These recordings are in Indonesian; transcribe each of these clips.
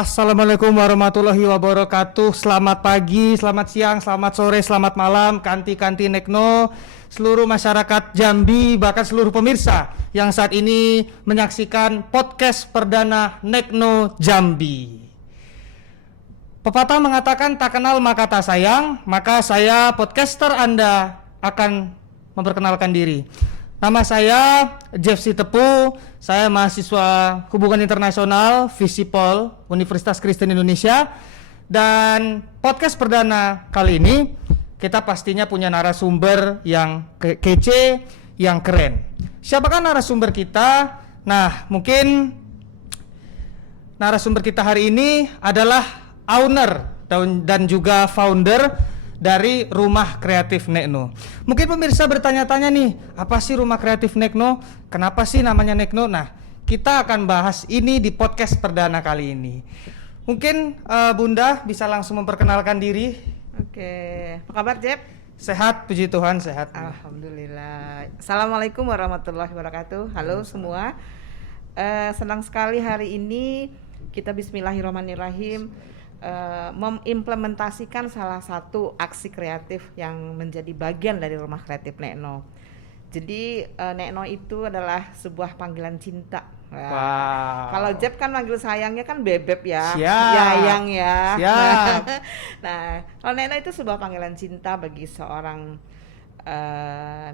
Assalamualaikum warahmatullahi wabarakatuh. Selamat pagi, selamat siang, selamat sore, selamat malam, kanti-kanti Nekno, seluruh masyarakat Jambi, bahkan seluruh pemirsa yang saat ini menyaksikan podcast perdana Nekno Jambi. Pepatah mengatakan tak kenal maka tak sayang, maka saya podcaster Anda akan memperkenalkan diri. Nama saya Jeffsy Tepu, saya mahasiswa Hubungan Internasional Visipol Universitas Kristen Indonesia. Dan podcast perdana kali ini kita pastinya punya narasumber yang kece, yang keren. Siapakah narasumber kita? Nah, mungkin narasumber kita hari ini adalah owner dan juga founder dari Rumah Kreatif Nekno. Mungkin pemirsa bertanya-tanya nih, apa sih Rumah Kreatif Nekno? Kenapa sih namanya Nekno? Nah, kita akan bahas ini di podcast perdana kali ini. Mungkin Bunda bisa langsung memperkenalkan diri. Oke, apa kabar Jeb? Sehat, puji Tuhan, sehat. Alhamdulillah. Assalamualaikum warahmatullahi wabarakatuh. Halo semua. Senang sekali hari ini kita bismillahirrahmanirrahim mengimplementasikan salah satu aksi kreatif yang menjadi bagian dari Rumah Kreatif Nekno. Jadi Nekno itu adalah sebuah panggilan cinta. Wow. Kalau Jeb kan manggil sayangnya kan Bebeb ya, Siap. Yayang ya. Siap. Nah, kalau Nekno itu sebuah panggilan cinta bagi seorang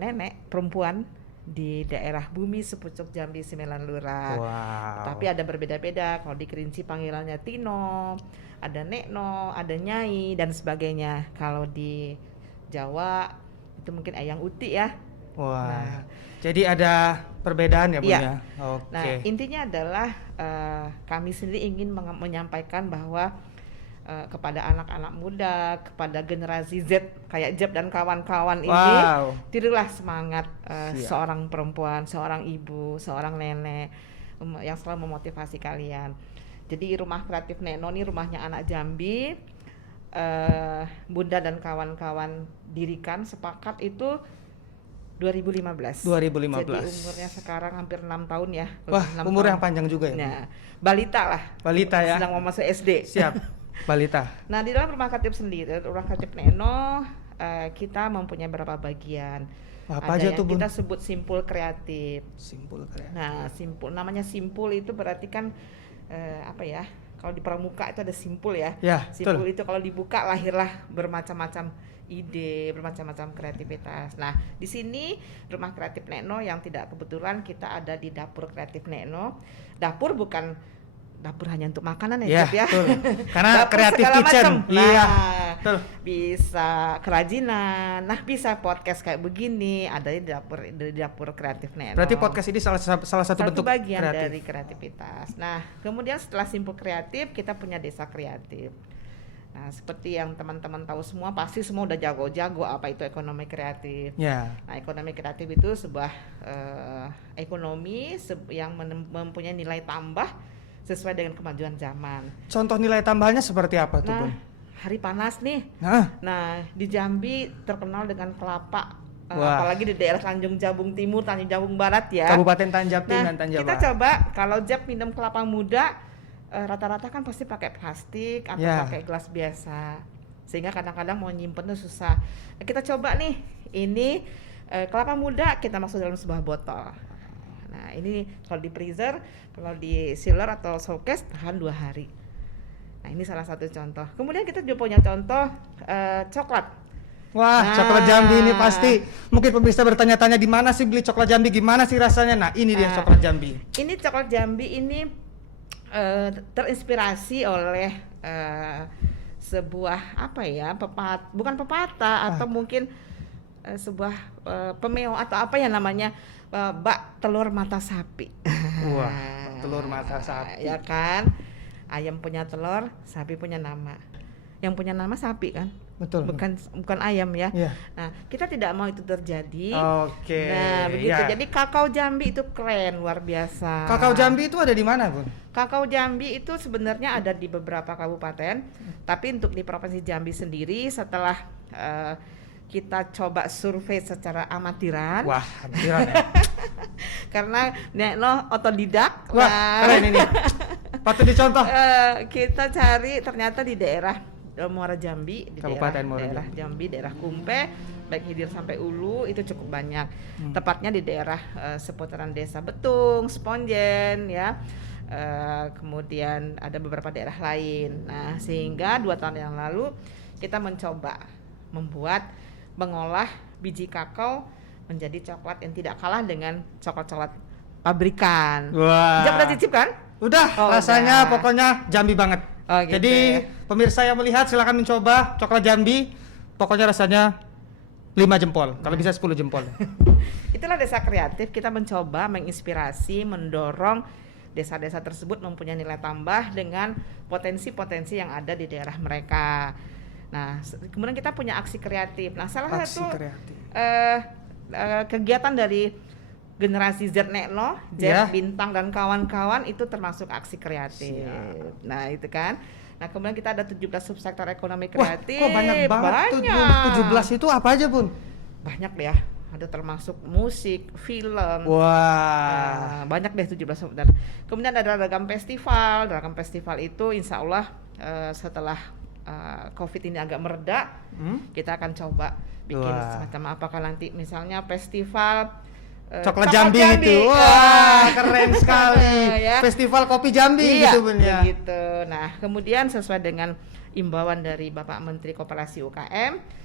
nenek perempuan di daerah Bumi Sepucuk Jambi 9 Lurah. Wow. Tapi ada berbeda-beda. Kalau di Kerinci panggilannya Tino, ada Nekno, ada Nyai dan sebagainya. Kalau di Jawa itu mungkin Eyang Uti ya. Wah. Nah, jadi ada perbedaan ya, Bu iya. ya? Oke. Nah, intinya adalah kami sendiri ingin menyampaikan bahwa kepada anak-anak muda, kepada generasi Z kayak Jeb dan kawan-kawan ini, tirulah semangat seorang perempuan, seorang ibu, seorang nenek yang selalu memotivasi kalian. Jadi Rumah Kreatif Nekno ini rumahnya anak Jambi. Bunda dan kawan-kawan dirikan sepakat itu 2015. Jadi umurnya sekarang hampir 6 tahun ya. Wah, umur yang panjang juga ya. Nah, balita lah. Balita ya. Sedang mau masuk SD. Siap. Balita. Nah, di dalam Rumah Kreatif sendiri, Rumah Kreatif Nekno, kita mempunyai beberapa bagian. Apa ada aja yang tuh, Bun? kita sebut simpul kreatif. Simpul kreatif. Nah, namanya simpul itu berarti kan apa ya? Kalau di pramuka itu ada simpul ya. Ya, simpul betul. itu kalau dibuka lahirlah bermacam-macam ide, bermacam-macam kreativitas. Nah, di sini Rumah Kreatif Nekno yang tidak kebetulan kita ada di Dapur Kreatif Nekno. Dapur bukan dapur hanya untuk makanan ya, Jep ya. Karena kreatif kitchen. Nah, iya. Betul. Bisa kerajinan. Nah, bisa podcast kayak begini ada di dapur kreatif Nekno. Berarti podcast ini salah satu bentuk bagian kreatif. dari kreativitas. Nah, kemudian setelah simpul kreatif kita punya desa kreatif. Nah, seperti yang teman-teman tahu semua, pasti semua udah jago-jago apa itu ekonomi kreatif. Ya. Nah, ekonomi kreatif itu sebuah ekonomi yang mempunyai nilai tambah sesuai dengan kemajuan zaman. Contoh nilai tambahnya seperti apa tuh, Nah, Bun? hari panas nih. Nah, di Jambi terkenal dengan kelapa. Apalagi di daerah Tanjung Jabung Timur, Tanjung Jabung Barat ya. Kabupaten Tanjabtin dan Tanjaba. Kita coba kalau Jab minum kelapa muda, rata-rata kan pasti pakai plastik atau pakai gelas biasa. Sehingga kadang-kadang mau nyimpennya susah. Nah, kita coba nih, ini kelapa muda kita masuk dalam sebuah botol. Nah, ini kalau di freezer, kalau di sealer atau showcase tahan 2 hari. Nah, ini salah satu contoh. Kemudian kita juga punya contoh coklat. Wah, coklat Jambi ini pasti. Mungkin pemirsa bertanya-tanya di mana sih beli coklat Jambi, gimana sih rasanya? Nah, ini dia coklat Jambi. Ini coklat Jambi ini terinspirasi oleh sebuah apa ya? Bukan pepatah atau mungkin sebuah pemeo atau apa ya namanya? Bak telur mata sapi. Wah, telur mata sapi. Ya kan? Ayam punya telur, sapi punya nama. Yang punya nama sapi kan? Betul. Bukan ayam ya. Yeah. Nah, kita tidak mau itu terjadi. Oke. Nah, begitu. Ya. Jadi kakao Jambi itu keren, luar biasa. Kakao Jambi itu ada di mana, Bun? Kakao Jambi itu sebenarnya ada di beberapa kabupaten, tapi untuk di Provinsi Jambi sendiri setelah kita coba survei secara amatiran. Wah, amatiran ya. Karena Nekno otodidak. Wah, keren ini. Patut dicontoh. Kita cari ternyata di daerah Muara Jambi, di Kabupaten daerah Jambi, daerah Kumpe, baik hilir sampai ulu itu cukup banyak. Tepatnya di daerah seputaran Desa Betung, Sponjen, ya. Kemudian ada beberapa daerah lain. Nah, sehingga 2 tahun yang lalu kita mencoba mengolah biji kakao menjadi coklat yang tidak kalah dengan coklat-coklat pabrikan. Wah. Udah cicip kan? Udah, rasanya pokoknya Jambi banget. Oh, gitu. Jadi pemirsa yang melihat silakan mencoba coklat Jambi. Pokoknya rasanya 5 jempol, kalau bisa 10 jempol. Itulah Desa Kreatif, kita mencoba menginspirasi, mendorong desa-desa tersebut mempunyai nilai tambah dengan potensi-potensi yang ada di daerah mereka. Nah, kemudian kita punya aksi kreatif. Nah, salah satu kegiatan dari generasi Z Nekno, Bintang dan kawan-kawan itu termasuk aksi kreatif. Nah, itu kan. Nah, kemudian kita ada 17 subsektor ekonomi kreatif. Wah, kok banyak banget. 17 itu apa aja, Bun? Banyak deh ya. Ada termasuk musik, film. Wah. Banyak deh 17 subsektor. Kemudian ada ragam festival. Ragam festival itu insya Allah setelah COVID ini agak mereda, kita akan coba bikin semacam apakah nanti misalnya festival coklat Jambi gitu. Wah, keren sekali. Ya. Festival kopi Jambi gitu, Bun ya. Gitu. Nah, kemudian sesuai dengan imbauan dari Bapak Menteri Koperasi UKM,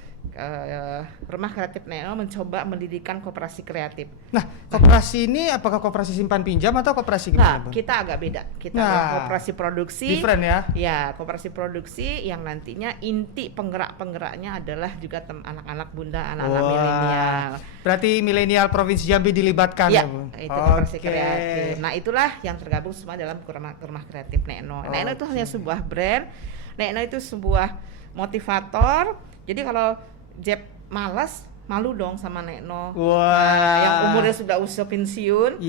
Rumah Kreatif Nekno mencoba mendirikan koperasi kreatif. Nah, koperasi ini apakah koperasi simpan pinjam atau koperasi gimana, Bun? Kita agak beda. Kita koperasi produksi. Different ya? Ya, koperasi produksi yang nantinya inti penggerak-penggeraknya adalah juga anak-anak bunda, anak-anak milenial. Berarti milenial Provinsi Jambi dilibatkan ya, Bun? Itu koperasi kreatif. Nah, itulah yang tergabung semua dalam Rumah Kreatif Nekno. Nekno itu hanya sebuah brand. Nekno itu sebuah motivator. Jadi kalau Jeb malas, malu dong sama Nekno. Yang umurnya sudah usia pensiun,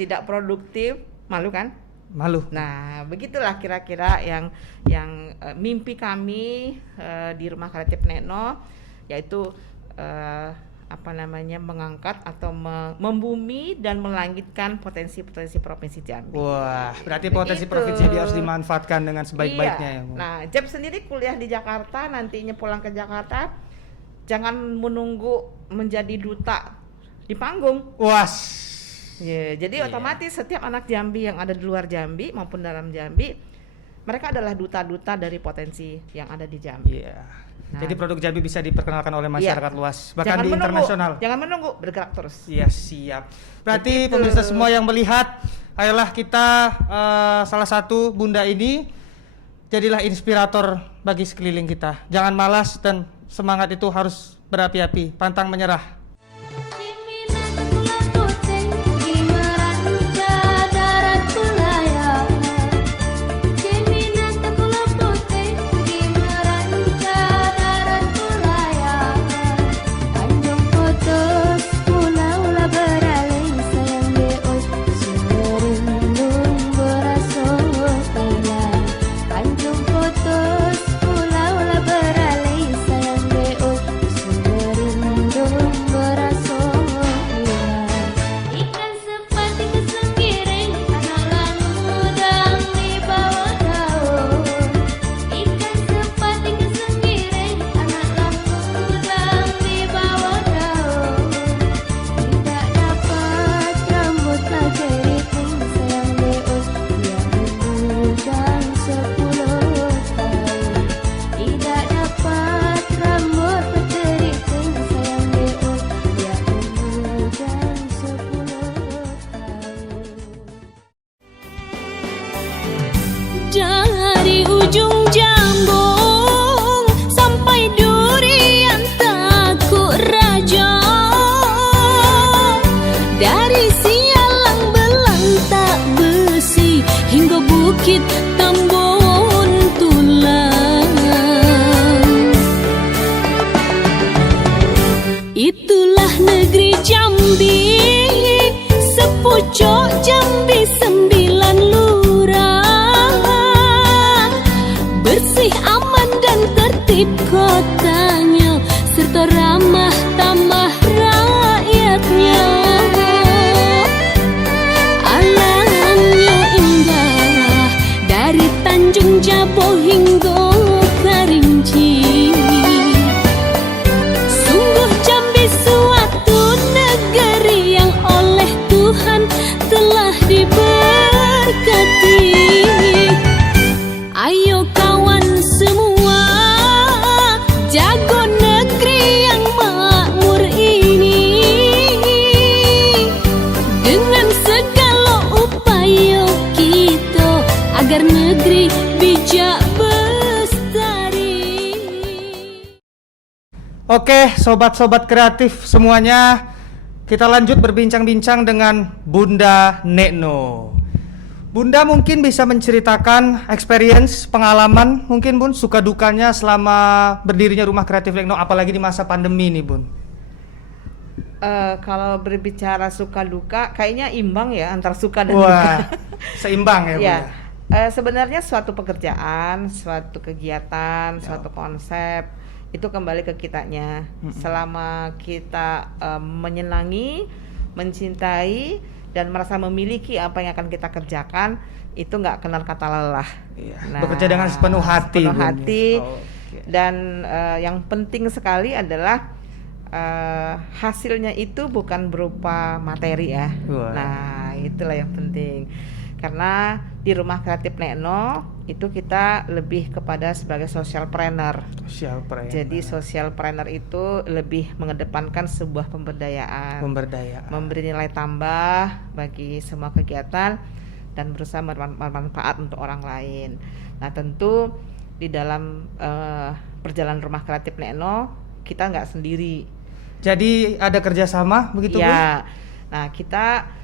tidak produktif, malu kan? Malu. Nah, begitulah kira-kira yang mimpi kami di Rumah Kreatif Nekno, yaitu mengangkat atau membumi dan melangitkan potensi-potensi Provinsi Jambi. Wah, berarti potensi Provinsi Jambi harus dimanfaatkan dengan sebaik-baiknya ya. Nah, Jeb sendiri kuliah di Jakarta, nantinya pulang ke Jakarta, jangan menunggu menjadi duta di panggung. Jadi otomatis setiap anak Jambi yang ada di luar Jambi maupun dalam Jambi, mereka adalah duta-duta dari potensi yang ada di Jambi. Nah, jadi produk Jambi bisa diperkenalkan oleh masyarakat luas, bahkan di internasional. Jangan menunggu, bergerak terus. Iya, siap. Berarti pemirsa semua yang melihat, ayolah kita salah satu bunda ini jadilah inspirator bagi sekeliling kita. Jangan malas dan semangat itu harus berapi-api, pantang menyerah. Dari ujung Jambung sampai Durian Takuk Raja, dari Sialang Belantak Besi hingga Bukit Tambun Tulang. Itulah negeri Jambi, sepucuk Jambi 9 lurah, bersih, aman dan tertib kotanya, serta ramah tamah rakyatnya. Alamnya indah, jago negeri yang makmur ini. Dengan segala upaya kita agar negeri bijak bestari. Oke, sobat-sobat kreatif semuanya, kita lanjut berbincang-bincang dengan Bunda Nekno. Bunda mungkin bisa menceritakan experience, pengalaman mungkin Bun, suka dukanya selama berdirinya Rumah Kreatif Nekno, apalagi di masa pandemi nih Bun. Kalau berbicara suka duka, kayaknya imbang ya antara suka dan Wah, duka. seimbang ya Bun. Ya, sebenarnya suatu pekerjaan, suatu kegiatan, suatu konsep itu kembali ke kitanya. Selama kita menyenangi, mencintai, dan merasa memiliki apa yang akan kita kerjakan, itu nggak kenal kata lelah. Iya, bekerja dengan sepenuh hati. Sepenuh Bun. hati. Oke. Dan yang penting sekali adalah hasilnya itu bukan berupa materi ya. Wah. Nah, itulah yang penting. Karena di Rumah Kreatif Nekno itu kita lebih kepada sebagai social planner. Social planner. Jadi social planner itu lebih mengedepankan sebuah pemberdayaan, memberi nilai tambah bagi semua kegiatan dan berusaha bermanfaat untuk orang lain. Nah, tentu di dalam perjalanan Rumah Kreatif Nekno kita nggak sendiri. Jadi ada kerjasama begitu Bun? Ya, nah kita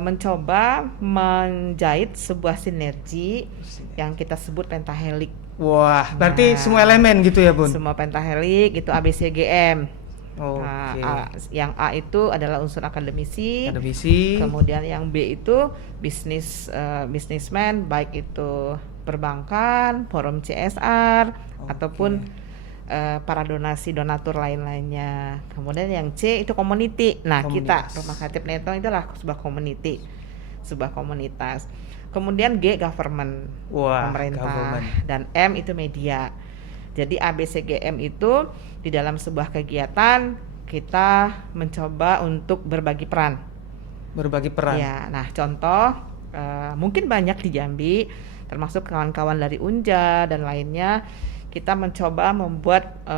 mencoba menjahit sebuah sinergi yang kita sebut pentahelix. Wah, berarti semua elemen gitu ya Bun? Semua pentahelix itu ABCGM. Oke. Yang A itu adalah unsur akademisi. Kemudian yang B itu businessman, baik itu perbankan, forum CSR, ataupun para donatur lain-lainnya. Kemudian yang C itu community. Nah, kita Rumah Kreatif Nekno itu adalah sebuah community, sebuah komunitas. Kemudian G government, pemerintah, government. Dan M itu media. Jadi ABCGM itu di dalam sebuah kegiatan kita mencoba untuk berbagi peran. Ya, nah contoh mungkin banyak di Jambi, termasuk kawan-kawan dari Unja dan lainnya. Kita mencoba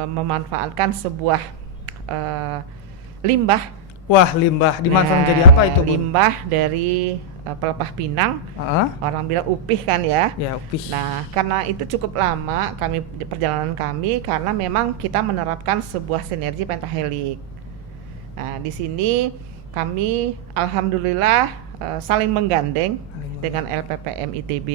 memanfaatkan sebuah limbah. Wah, limbah dimanfaatkan jadi apa itu, Bun? Limbah dari pelepah pinang. Orang bilang upih kan ya. Ya, upih. Nah, karena itu cukup lama perjalanan kami karena memang kita menerapkan sebuah sinergi pentahelix. Nah, di sini kami alhamdulillah saling menggandeng dengan LPPM ITB.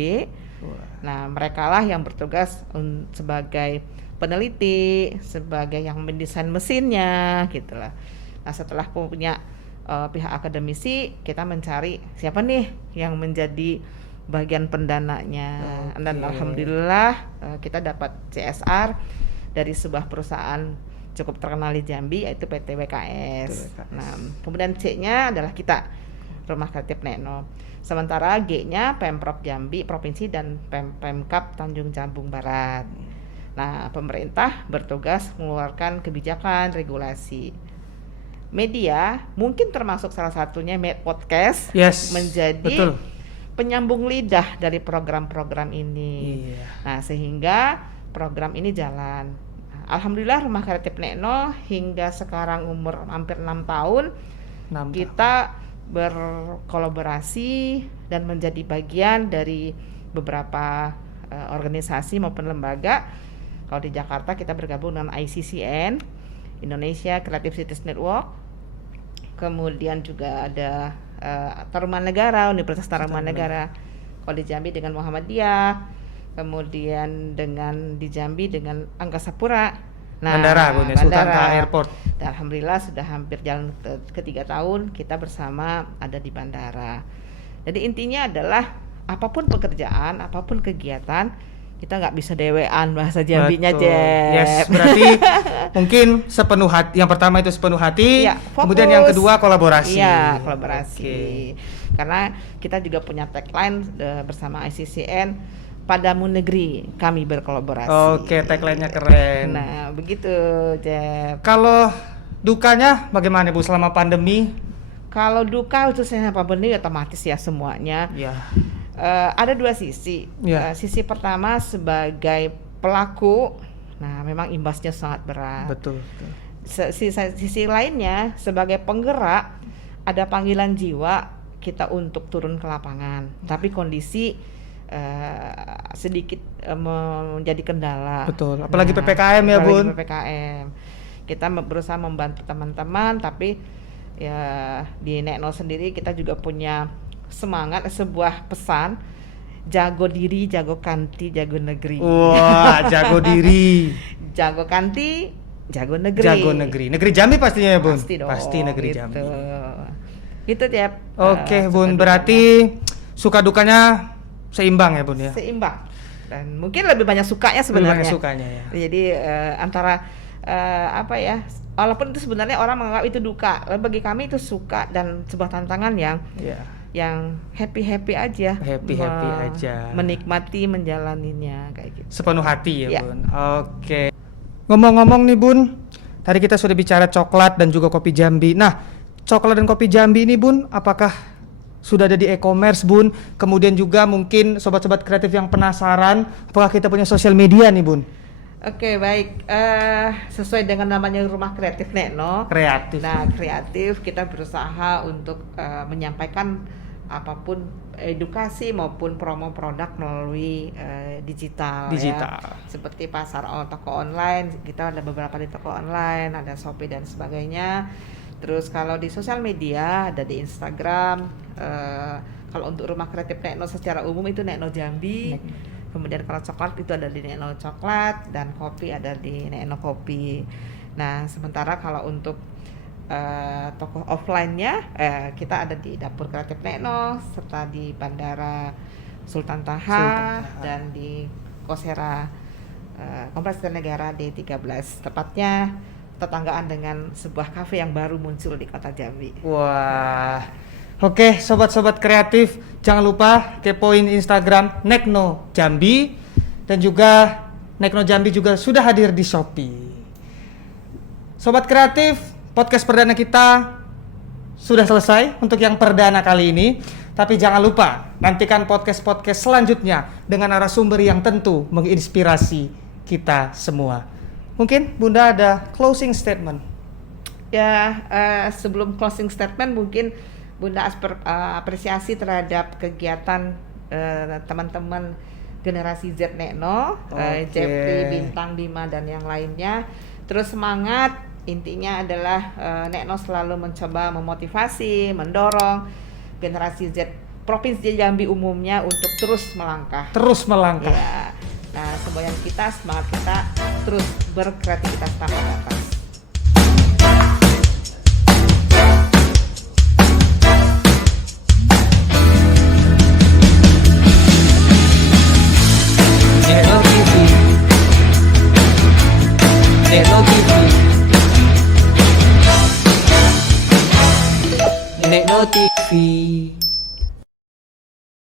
Nah, merekalah yang bertugas sebagai peneliti, sebagai yang mendesain mesinnya, gitulah. Nah, setelah punya pihak akademisi, kita mencari siapa nih yang menjadi bagian pendananya. Dan alhamdulillah kita dapat CSR dari sebuah perusahaan cukup terkenal di Jambi, yaitu PT WKS. Nah, kemudian C-nya adalah kita, Rumah Kreatif Nekno. Sementara G-nya Pemprov Jambi Provinsi dan Pemkab Tanjung Jambung Barat. Nah, pemerintah bertugas mengeluarkan kebijakan, regulasi. Media mungkin termasuk salah satunya podcast, menjadi penyambung lidah dari program-program ini. Nah, sehingga program ini jalan. Alhamdulillah Rumah Kreatif Nekno hingga sekarang umur hampir 6 tahun kita berkolaborasi dan menjadi bagian dari beberapa organisasi maupun lembaga. Kalau di Jakarta kita bergabung dengan ICCN, Indonesia Creative Cities Network. Kemudian juga ada Tarumanegara, Universitas Tarumanegara. Kalau di Jambi dengan Muhammadiyah. Kemudian di Jambi dengan Angkasa Pura. Nah, Bandara, Sultan Airport. Dan alhamdulillah sudah hampir jalan ke 3 tahun kita bersama ada di bandara. Jadi intinya adalah apapun pekerjaan, apapun kegiatan, kita nggak bisa dewean bahasa Jambinya, Jeff. Berarti mungkin sepenuh hati. Yang pertama itu sepenuh hati, kemudian yang kedua kolaborasi. Iya, kolaborasi. Karena kita juga punya tagline bersama ICCN, padamu negeri kami berkolaborasi. Oke, tagline-nya keren. Nah, begitu, Jeff. Kalau dukanya bagaimana, Bu, selama pandemi? Kalau duka khususnya pandemi otomatis ya semuanya. Ada 2 sisi. Sisi pertama sebagai pelaku Nah, memang imbasnya sangat berat. Betul. Sisi lainnya, sebagai penggerak, ada panggilan jiwa kita untuk turun ke lapangan. Tapi kondisi sedikit menjadi kendala. Betul. Apalagi PPKM ya, Bun. Apalagi PPKM. Kita berusaha membantu teman-teman, tapi ya di Nekno sendiri kita juga punya semangat, sebuah pesan, jago diri, jago kanti, jago negeri. Wah, jago diri. Jago kanti, jago negeri. Jago negeri. Negeri Jambi pastinya ya, Bun. Pasti dong. Pasti negeri gitu. Jambi. Gitu, Tiap. Oke, Bun. Berarti suka dukanya seimbang ya, Bun ya. Seimbang. Dan mungkin lebih banyak sukanya sebenarnya. Lebih banyak sukanya ya. Jadi antara apa ya? Walaupun itu sebenarnya orang menganggap itu duka, bagi kami itu suka dan sebuah tantangan yang happy aja. Happy aja. Menikmati menjalaninya kayak gitu. Sepenuh hati ya, Ya. Bun. Oke. Ngomong-ngomong nih, Bun. Tadi kita sudah bicara coklat dan juga kopi Jambi. Nah, coklat dan kopi Jambi ini, Bun, apakah sudah ada di e-commerce, Bun? Kemudian juga mungkin sobat-sobat kreatif yang penasaran, apakah kita punya sosial media nih, Bun? Oke, baik. Sesuai dengan namanya Rumah Kreatif Nekno. Kreatif. Nah, kreatif kita berusaha untuk menyampaikan apapun edukasi maupun promo produk melalui digital. Digital. Ya. Seperti pasar toko online, kita ada beberapa di toko online, ada Shopee dan sebagainya. Terus kalau di sosial media ada di Instagram. Kalau untuk Rumah Kreatif Nekno secara umum itu Nekno Jambi. Kemudian kalau coklat itu ada di Nekno Coklat dan kopi ada di Nekno Kopi. Nah, sementara kalau untuk toko offline-nya kita ada di Dapur Kreatif Nekno serta di Bandara Sultan Taha dan di Kosera Kompleks Negara D13, tepatnya tetanggaan dengan sebuah kafe yang baru muncul di Kota Jambi. Wah. Oke, sobat-sobat kreatif, jangan lupa kepoin Instagram Nekno Jambi dan juga Nekno Jambi juga sudah hadir di Shopee. Sobat kreatif, podcast perdana kita sudah selesai untuk yang perdana kali ini. Tapi jangan lupa nantikan podcast-podcast selanjutnya dengan narasumber yang tentu menginspirasi kita semua. Mungkin Bunda ada closing statement. Ya, sebelum closing statement mungkin Bunda apresiasi terhadap kegiatan teman-teman generasi Z Nekno, Jeffrey, Bintang, Bima dan yang lainnya. Terus semangat, intinya adalah Nekno selalu mencoba memotivasi, mendorong generasi Z Provinsi Jambi umumnya untuk terus melangkah. Terus melangkah. Ya. Nah, semboyan kita, semangat kita terus berkreativitas tanpa batas. Nekno TV.